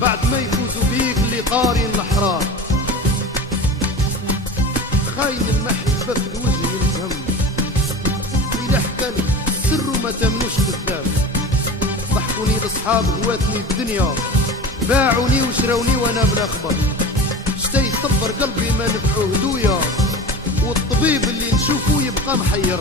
بعد ما يفوزوا بيك اللي قارين الأحرار، خاين المحبة في الوجه يلزم، إلا حكى لك سر وما تمنوش كذاب. ضحكوني لصحاب هواتني الدنيا، باعوني وشراوني وانا بلا خبر. شتا يصبر قلبي ما نفعوه هدويا، والطبيب اللي نشوفه يبقى محير.